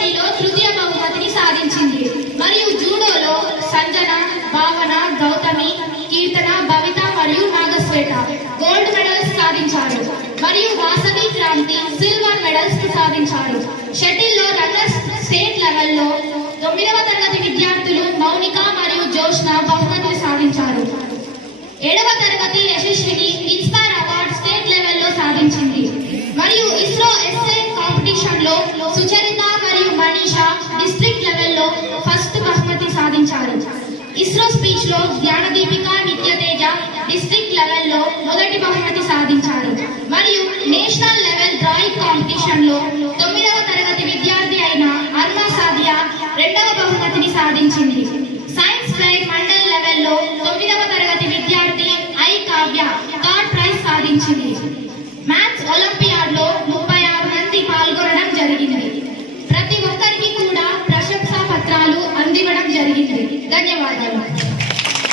కబడ్డీలో తృతీయ బహుమతిని సాధించింది. మరియు జూడోలో సంజన, భావన, గౌతమి, కీర్తన, భవిత మరియు నాగశ్వేత గోల్డ్ మెడల్స్ సాధించారు. మరియు వాసవి క్రాంతి సిల్వర్ మెడల్స్ సాధించారు. షటిల్లో రన్నర్స్ స్టేట్ లెవెల్లో 9వ తరగతి విద్యార్థులు మౌనిక మరియు జోష్న బహుమతులు సాధించారు. 7వ తరగతి యశస్విని ఇన్స్పైర్ అవార్డ్ స్టేట్ లెవెల్లో సాధించింది. మరియు ఇస్రో ఎస్ఏ కాంపిటీషన్ లో సుచరిత మరియు మనీషా డిస్ట్రిక్ట్ లెవెల్లో ఫస్ట్ బహుమతి సాధించారు. ఇస్రో స్పీచ్ లో జ్ఞానదీపిక నిత్యతేజ డిస్ట్రిక్ట్ లెవెల్లో మొదటి బహుమతి సాధించారు. మరియు నేషనల్ లెవెల్ డ్రాయింగ్ కాంపిటీషన్ లో 9వ తరగతి విద్యార్థి అయిన అర్మా సాదియా 2వ బహుమతిని సాధించింది. సైన్స్ ఫెయిర్ మండల్ లెవెల్లో 9వ తరగతి విద్యార్థి ఐ కావ్య థర్డ్ ప్రైజ్ సాధించింది. మ్యాథ్స్ ఒలింపియాడ్ లో 36 మంది పాల్గొనడం జరిగింది. ప్రతి ఒక్కరికి కూడా ప్రశంసా పత్రాలు అందివ్వడం జరిగింది. ధన్యవాదాలు.